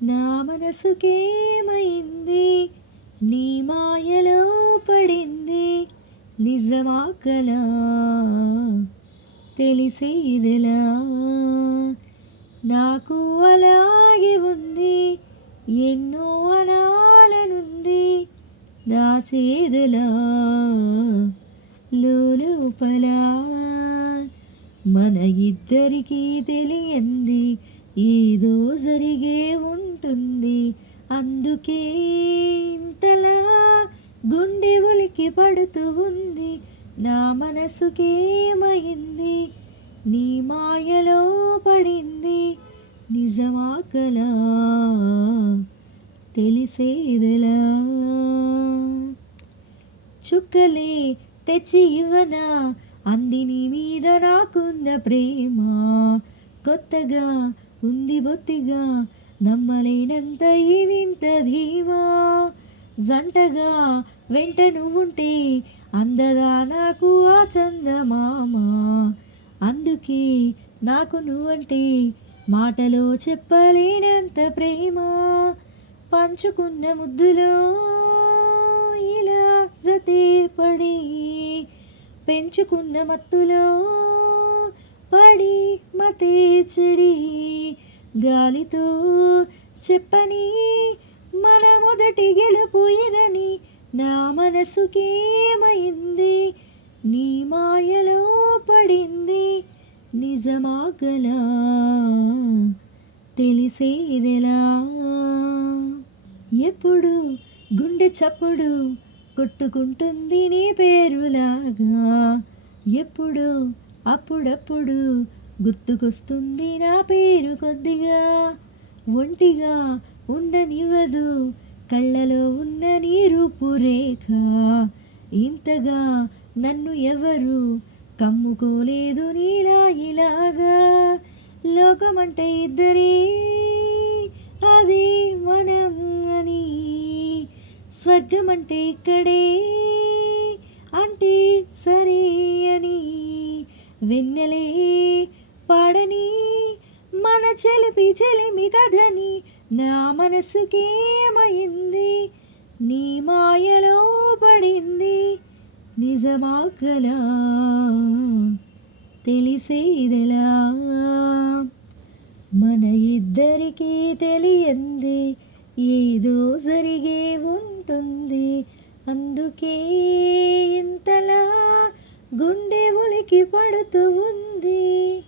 నా మనసుకేమైంది నీ మాయలో పడింది నిజమా కలా తెలిసేదెలా నాకు అలాగే ఉంది ఎన్నో అనాలనుంది దాచేదెలా లోపల మన ఇద్దరికీ తెలియంది ఏదో జరిగే ఉంటుంది అందుకే ఇంతలా గుండె ఉలికి పడుతూ ఉంది నా మనసుకేమైంది నీ మాయలో పడింది నిజమా కలా తెలిసేదెలా చుక్కలే తెచ్చి ఇవ్వనా అంది నీ మీద నాకున్న ప్రేమ కొత్తగా ఉంది బొత్తిగా నమ్మలేనంత ఈ వింత ధీమా జంటగా వెంట నువ్వుంటే అందదా నాకు ఆ చందమామ అందుకే నాకు నువ్వంటే మాటలో చెప్పలేనంత ప్రేమ పంచుకున్న ముద్దులో ఇలా జతే పడి పెంచుకున్న మత్తులో పడి మతే చెడి గాలితో చెప్పని మన మొదటి గెలుపు ఇదని నా మనసుకేమైంది నీ మాయలో పడింది నిజమా కలా తెలిసేదెలా ఎప్పుడు గుండె చప్పుడు కొట్టుకుంటుంది నీ పేరులాగా ఎప్పుడు అప్పుడప్పుడు గుర్తుకొస్తుంది నా పేరు కొద్దిగా ఒంటిగా ఉండనివ్వదు కళ్ళలో ఉన్న నీ రూపురేఖ ఇంతగా నన్ను ఎవరు కమ్ముకోలేదు నీలా ఇలాగా లోకమంటే ఇద్దరే అది మనం అని స్వర్గమంటే ఇక్కడే అంటే సరే అని వెన్నెలే పాడని మన చెలిమి కథని నా మనసుకేమైంది నీ మాయలో పడింది నిజమా కలా తెలిసేదెలా మన ఇద్దరికీ తెలియంది ఏదో జరిగే ఉంటుంది అందుకే ఇంతలా గుండె ఉలికి పడుతూ ఉంది.